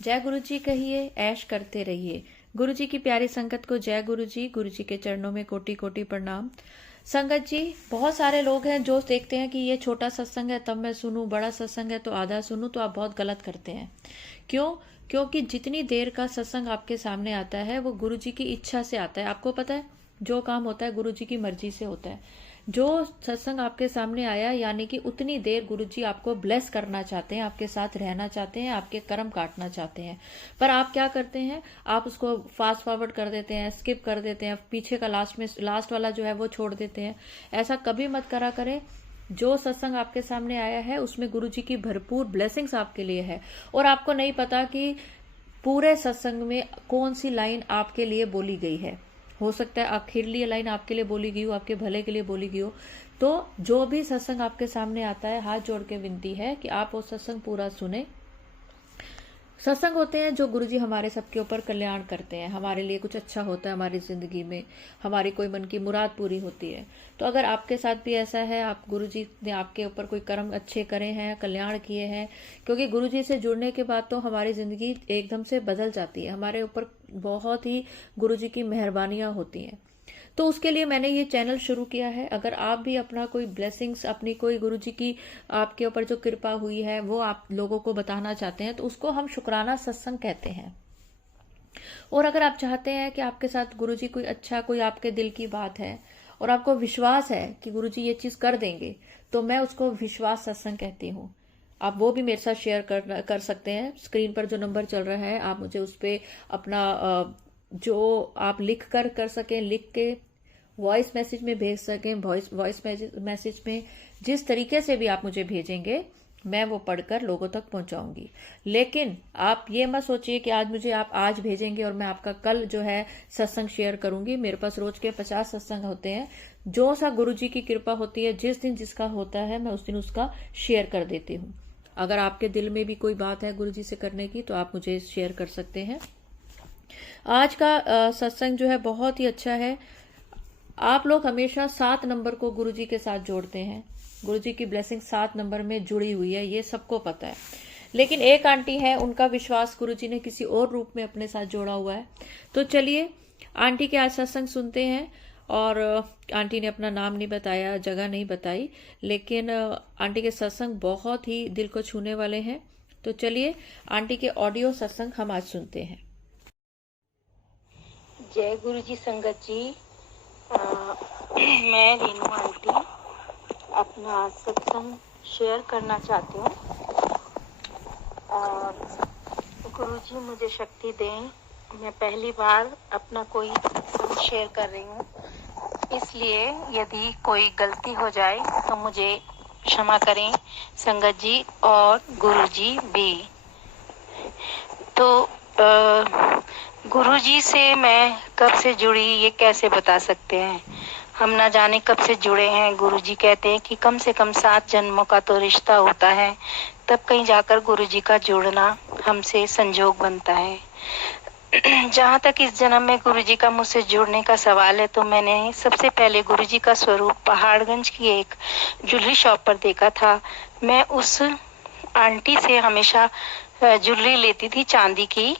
जय गुरु जी कहिए, ऐश करते रहिए। गुरु जी की प्यारी संगत को जय गुरु जी। गुरु जी के चरणों में कोटि कोटि प्रणाम। संगत जी, बहुत सारे लोग हैं जो देखते हैं कि ये छोटा सत्संग है तब मैं सुनूं, बड़ा सत्संग है तो आधा सुनूं, तो आप बहुत गलत करते हैं। क्यों? क्योंकि जितनी देर का सत्संग आपके सामने आता है वो गुरु जी की इच्छा से आता है। आपको पता है, जो काम होता है गुरु जी की मर्जी से होता है। जो सत्संग आपके सामने आया यानी कि उतनी देर गुरुजी आपको ब्लेस करना चाहते हैं, आपके साथ रहना चाहते हैं, आपके कर्म काटना चाहते हैं। पर आप क्या करते हैं? आप उसको फास्ट फॉरवर्ड कर देते हैं, स्किप कर देते हैं, पीछे का लास्ट वाला जो है वो छोड़ देते हैं। ऐसा कभी मत करा करें। जो सत्संग आपके सामने आया है उसमें गुरुजी की भरपूर ब्लेसिंग्स आपके लिए है, और आपको नहीं पता कि पूरे सत्संग में कौन सी लाइन आपके लिए बोली गई है। हो सकता है आखिरली लाइन आपके लिए बोली गई हो, आपके भले के लिए बोली गई हो। तो जो भी सत्संग आपके सामने आता है, हाथ जोड़ के विनती है कि आप वो सत्संग पूरा सुने। सत्संग होते हैं जो गुरुजी हमारे सबके ऊपर कल्याण करते हैं, हमारे लिए कुछ अच्छा होता है, हमारी जिंदगी में हमारी कोई मन की मुराद पूरी होती है। तो अगर आपके साथ भी ऐसा है, आप गुरुजी ने आपके ऊपर कोई कर्म अच्छे करे हैं, कल्याण किए हैं, क्योंकि गुरुजी से जुड़ने के बाद तो हमारी जिंदगी एकदम से बदल जाती है, हमारे ऊपर बहुत ही गुरुजी की मेहरबानियां होती हैं। तो उसके लिए मैंने ये चैनल शुरू किया है। अगर आप भी अपना कोई ब्लेसिंग्स, अपनी कोई गुरुजी की आपके ऊपर जो कृपा हुई है वो आप लोगों को बताना चाहते हैं, तो उसको हम शुक्राना सत्संग कहते हैं। और अगर आप चाहते हैं कि आपके साथ गुरुजी कोई अच्छा, कोई आपके दिल की बात है और आपको विश्वास है कि गुरुजी ये चीज कर देंगे, तो मैं उसको विश्वास सत्संग कहती हूँ। आप वो भी मेरे साथ शेयर कर सकते हैं। स्क्रीन पर जो नंबर चल रहा है, आप मुझे उस पर अपना जो आप लिख कर सकें, लिख के वॉइस मैसेज में भेज सकें। वॉइस मैसेज में जिस तरीके से भी आप मुझे भेजेंगे मैं वो पढ़कर लोगों तक पहुंचाऊंगी। लेकिन आप ये मत सोचिए कि आज मुझे आप आज भेजेंगे और मैं आपका कल जो है सत्संग शेयर करूंगी। मेरे पास रोज के 50 सत्संग होते हैं। जो सा गुरुजी की कृपा होती है, जिस दिन जिसका होता है मैं उस दिन उसका शेयर कर देती हूँ। अगर आपके दिल में भी कोई बात है गुरुजी से करने की तो आप मुझे शेयर कर सकते हैं। आज का सत्संग जो है बहुत ही अच्छा है। आप लोग हमेशा 7 नंबर को गुरुजी के साथ जोड़ते हैं। गुरुजी की ब्लेसिंग 7 नंबर में जुड़ी हुई है, ये सबको पता है। लेकिन एक आंटी है, उनका विश्वास गुरुजी ने किसी और रूप में अपने साथ जोड़ा हुआ है। तो चलिए आंटी के आज सत्संग सुनते हैं। और आंटी ने अपना नाम नहीं बताया, जगह नहीं बताई, लेकिन आंटी के सत्संग बहुत ही दिल को छूने वाले हैं। तो चलिए आंटी के ऑडियो सत्संग हम आज सुनते हैं। जय गुरु जी संगत जी। मैं रीनू आंटी अपना सत्संग शेयर करना चाहती हूँ, और गुरु जी मुझे शक्ति दें। मैं पहली बार अपना कोई सत्संग शेयर कर रही हूँ, इसलिए यदि कोई गलती हो जाए तो मुझे क्षमा करें संगत जी और गुरु जी भी। तो गुरुजी से मैं कब से जुड़ी ये कैसे बता सकते हैं? हम ना जाने कब से जुड़े हैं। गुरुजी कहते हैं कि कम से कम 7 जन्मों का तो रिश्ता होता है, तब कहीं जाकर गुरुजी का जुड़ना हमसे संजोग बनता है। जहाँ तक इस जन्म में गुरुजी का मुझसे जुड़ने का सवाल है, तो मैंने सबसे पहले गुरुजी का स्वरूप पहाड़गंज की एक ज्वेलरी शॉप पर देखा था। मैं उस आंटी से हमेशा ज्वेलरी लेती थी चांदी की,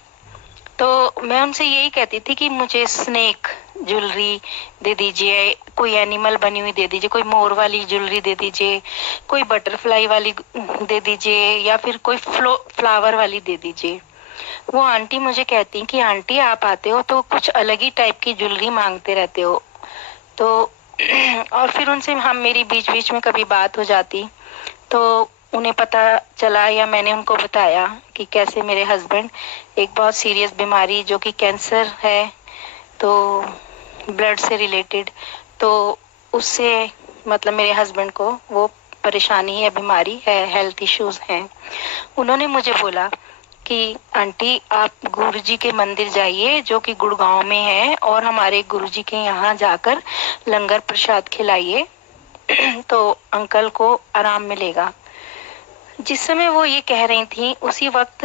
तो मैं उनसे यही कहती थी कि मुझे स्नेक ज्वेलरी दे दीजिए, कोई एनिमल बनी हुई दे दीजिए, कोई मोर वाली ज्वेलरी दे दीजिए, कोई बटरफ्लाई वाली दे दीजिए, या फिर कोई फ्लावर वाली दे दीजिए। वो आंटी मुझे कहती कि आंटी आप आते हो तो कुछ अलग ही टाइप की ज्वेलरी मांगते रहते हो। तो और फिर उनसे मेरी बीच बीच में कभी बात हो जाती, तो उन्हें पता चला या मैंने उनको बताया कि कैसे मेरे हस्बैंड एक बहुत सीरियस बीमारी जो कि कैंसर है, तो ब्लड से रिलेटेड, तो उससे मतलब मेरे हस्बैंड को वो परेशानी है, बीमारी है, हेल्थ इश्यूज हैं। उन्होंने मुझे बोला कि आंटी आप गुरुजी के मंदिर जाइए जो कि गुड़गांव में है, और हमारे गुरुजी के यहाँ जाकर लंगर प्रसाद खिलाइए तो अंकल को आराम मिलेगा। जिस समय वो ये कह रही थी उसी वक्त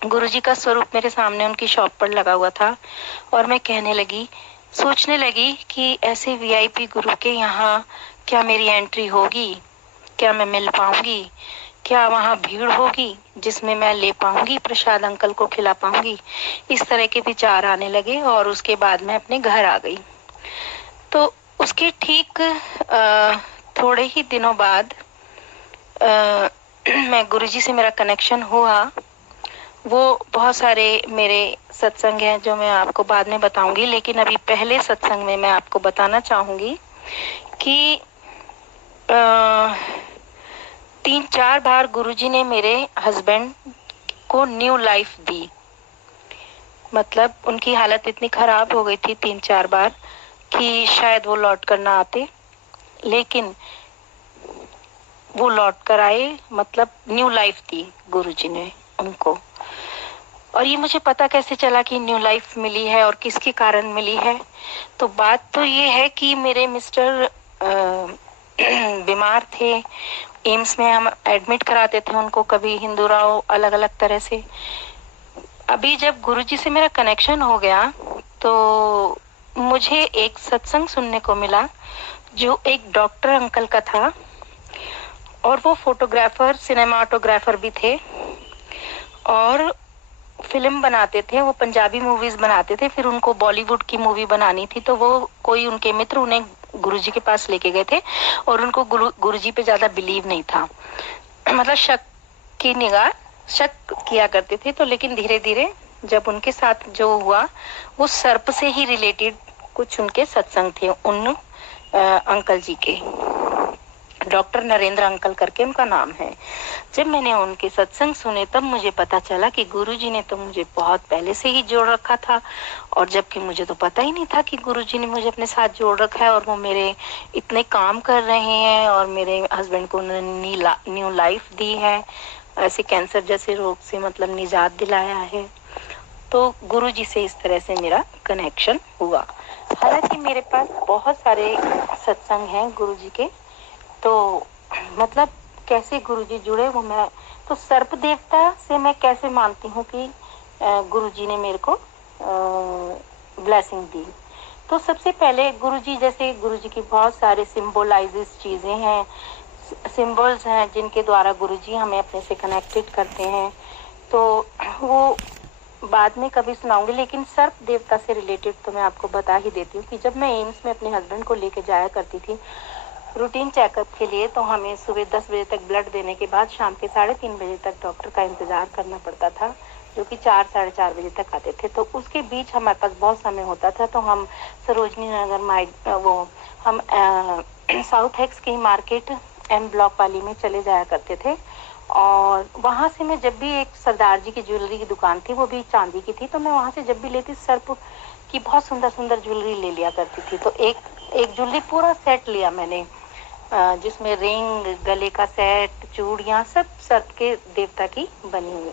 गुरुजी का स्वरूप मेरे सामने उनकी शॉप पर लगा हुआ था, और मैं सोचने लगी कि ऐसे वीआईपी गुरु के यहाँ क्या मेरी एंट्री होगी, क्या मैं मिल पाऊंगी, क्या वहाँ भीड़ होगी जिसमें मैं ले पाऊंगी प्रसाद, अंकल को खिला पाऊंगी? इस तरह के विचार आने लगे और उसके बाद मैं अपने घर आ गई। तो उसके ठीक थोड़े ही दिनों बाद मैं गुरुजी से मेरा कनेक्शन हुआ। वो बहुत सारे मेरे सत्संग हैं जो मैं आपको बाद में बताऊंगी, लेकिन अभी पहले सत्संग में मैं आपको बताना चाहूंगी कि 3-4 बार गुरुजी ने मेरे हस्बैंड को न्यू लाइफ दी। मतलब उनकी हालत इतनी खराब हो गई थी 3-4 बार कि शायद वो लौट कर ना आते, लेकिन वो लौट कर आए। मतलब न्यू लाइफ दी गुरुजी ने उनको। और ये मुझे पता कैसे चला कि न्यू लाइफ मिली है और किसके कारण मिली है? तो बात तो ये है कि मेरे मिस्टर बीमार थे, एम्स में हम एडमिट कराते थे उनको, कभी हिंदूराव, अलग अलग तरह से। अभी जब गुरुजी से मेरा कनेक्शन हो गया तो मुझे एक सत्संग सुनने को मिला जो एक डॉक्टर अंकल का था, और वो फोटोग्राफर, सिनेमाटोग्राफर भी थे और फिल्म बनाते थे। वो पंजाबी मूवीज बनाते थे, फिर उनको बॉलीवुड की मूवी बनानी थी, तो वो कोई उनके मित्र उन्हें गुरुजी के पास लेके गए थे और उनको गुरुजी पे ज्यादा बिलीव नहीं था। मतलब शक की निगाह, शक किया करते थे। तो लेकिन धीरे धीरे जब उनके साथ जो हुआ, वो सर्प से ही रिलेटेड कुछ उनके सत्संग थे उन अंकल जी के। डॉक्टर नरेंद्र अंकल करके उनका नाम है। जब मैंने उनके सत्संग सुने तब मुझे पता चला कि गुरुजी ने तो मुझे बहुत पहले से ही जोड़ रखा था, और जबकि मुझे तो पता ही नहीं था कि गुरुजी ने मुझे अपने साथ जोड़ रखा है और वो मेरे इतने काम कर रहे हैं और मेरे हस्बैंड को उन्होंने न्यू लाइफ दी है, ऐसे कैंसर जैसे रोग से मतलब निजात दिलाया है। तो गुरुजी से इस तरह से मेरा कनेक्शन हुआ। हालांकि मेरे पास बहुत सारे सत्संग हैं गुरुजी के, तो मतलब कैसे गुरुजी जुड़े वो मैं तो सर्प देवता से मैं कैसे मानती हूँ कि गुरुजी ने मेरे को ब्लेसिंग दी। तो सबसे पहले गुरुजी, जैसे गुरुजी की बहुत सारे सिंबलाइजेस चीजें हैं, सिंबल्स हैं जिनके द्वारा गुरुजी हमें अपने से कनेक्टेड करते हैं, तो वो बाद में कभी सुनाऊंगी। लेकिन सर्प देवता से रिलेटेड तो मैं आपको बता ही देती हूँ कि जब मैं एम्स में अपने हस्बैंड को लेके जाया करती थी रूटीन चेकअप के लिए, तो हमें सुबह 10 बजे तक ब्लड देने के बाद शाम के 3:30 बजे तक डॉक्टर का इंतजार करना पड़ता था, जो कि 4-4:30 बजे तक आते थे। तो उसके बीच हमारे पास बहुत समय होता था, तो हम सरोजनी नगर हम साउथ एक्स की मार्केट एम ब्लॉक वाली में चले जाया करते थे। और वहां से मैं जब भी, एक सरदार जी की ज्वेलरी की दुकान थी, वो भी चांदी की थी, तो मैं वहां से जब भी लेती सर्प की बहुत सुंदर सुंदर ज्वेलरी ले लिया करती थी। तो एक ज्वेलरी पूरा सेट लिया मैंने, जिसमें रिंग, गले का सेट, चूड़ियां, सब सर्प के देवता की बनी हुई।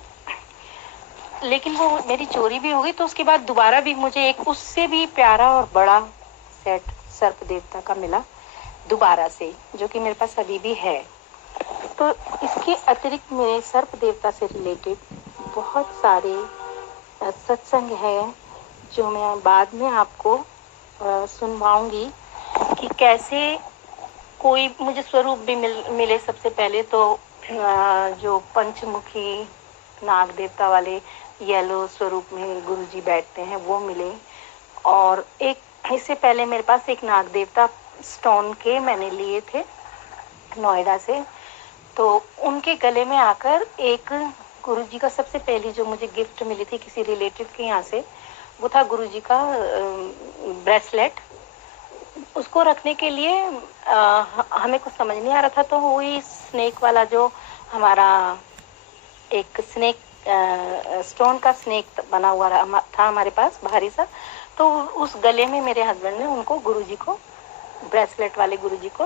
लेकिन वो मेरी चोरी भी हो गई, तो उसके बाद दोबारा भी मुझे एक उससे भी प्यारा और बड़ा सेट सर्प देवता का मिला दोबारा से, जो कि मेरे पास अभी भी है। तो इसके अतिरिक्त मेरे सर्प देवता से रिलेटेड बहुत सारे सत्संग है जो मैं बाद में आपको सुनवाऊंगी कि कैसे कोई मुझे स्वरूप भी मिले। सबसे पहले तो जो पंचमुखी नाग देवता वाले येलो स्वरूप में गुरुजी बैठते हैं वो मिले, और एक इससे पहले मेरे पास एक नाग देवता स्टोन के मैंने लिए थे नोएडा से, तो उनके गले में आकर एक गुरुजी का सबसे पहली जो मुझे गिफ्ट मिली थी किसी रिलेटिव के यहाँ से, वो था गुरुजी का ब्रेसलेट। उसको रखने के लिए हमें कुछ समझ नहीं आ रहा था, तो वही स्नेक वाला जो हमारा एक स्नेक स्टोन का स्नेक बना हुआ था हमारे पास भारी सा, तो उस गले में मेरे हस्बैंड ने उनको गुरुजी को, ब्रेसलेट वाले गुरुजी को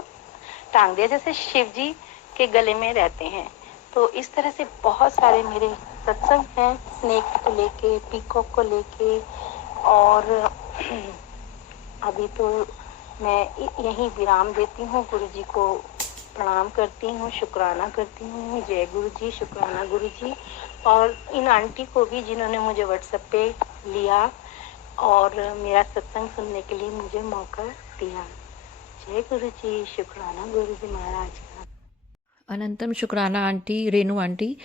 टांग दिया, जैसे शिव जी के गले में रहते हैं। तो इस तरह से बहुत सारे मेरे सत्संग हैं, स्नेक को लेके, पीकॉक को लेके। और अभी तो मैं यहीं विराम देती हूँ, गुरुजी को प्रणाम करती हूँ, शुक्राना करती हूँ। जय गुरुजी, शुक्राना गुरुजी। और इन आंटी को भी जिन्होंने मुझे व्हाट्सएप पे लिया और मेरा सत्संग सुनने के लिए मुझे मौका दिया। जय गुरुजी, शुक्राना गुरुजी महाराज का। अनंतम शुक्राना आंटी, रेनू आंटी।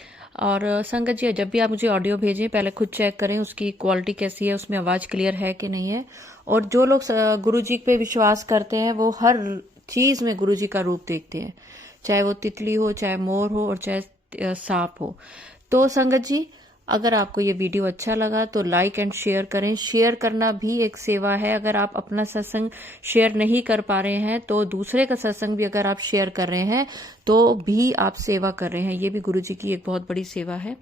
और संगत जी, जब भी आप मुझे ऑडियो भेजें पहले खुद चेक करें उसकी क्वालिटी कैसी है, उसमें आवाज़ क्लियर है कि नहीं है। और जो लोग गुरु जी पे विश्वास करते हैं वो हर चीज़ में गुरु जी का रूप देखते हैं, चाहे वो तितली हो, चाहे मोर हो, और चाहे सांप हो। तो संगत जी, अगर आपको ये वीडियो अच्छा लगा तो लाइक एंड शेयर करें। शेयर करना भी एक सेवा है। अगर आप अपना सत्संग शेयर नहीं कर पा रहे हैं तो दूसरे का सत्संग भी अगर आप शेयर कर रहे हैं तो भी आप सेवा कर रहे हैं। ये भी गुरु जी की एक बहुत बड़ी सेवा है।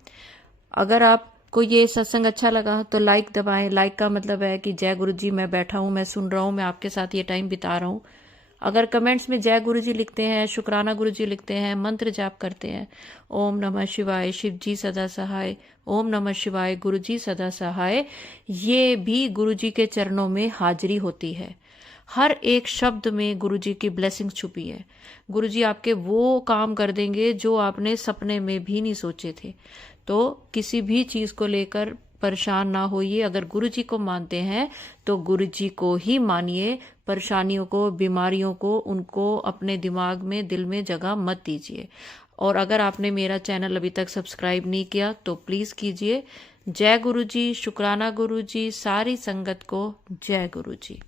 अगर आपको ये सत्संग अच्छा लगा तो लाइक दबाएं। लाइक का मतलब है कि जय गुरु जी, मैं बैठा हूं, मैं सुन रहा हूं, मैं आपके साथ ये टाइम बिता रहा हूं। अगर कमेंट्स में जय गुरु जी लिखते हैं, शुक्राना गुरु जी लिखते हैं, मंत्र जाप करते हैं, ओम नमः शिवाय, शिव जी सदा सहाय, ओम नमः शिवाय, गुरु जी सदा सहाय, ये भी गुरु जी के चरणों में हाजिरी होती है। हर एक शब्द में गुरु जी की ब्लेसिंग छुपी है। गुरु जी आपके वो काम कर देंगे जो आपने सपने में भी नहीं सोचे थे। तो किसी भी चीज को लेकर परेशान ना होइए। अगर गुरु जी को मानते हैं तो गुरु जी को ही मानिए। परेशानियों को, बीमारियों को, उनको अपने दिमाग में, दिल में जगह मत दीजिए। और अगर आपने मेरा चैनल अभी तक सब्सक्राइब नहीं किया तो प्लीज कीजिए। जय गुरु जी, शुक्राना गुरु जी, सारी संगत को जय गुरु जी।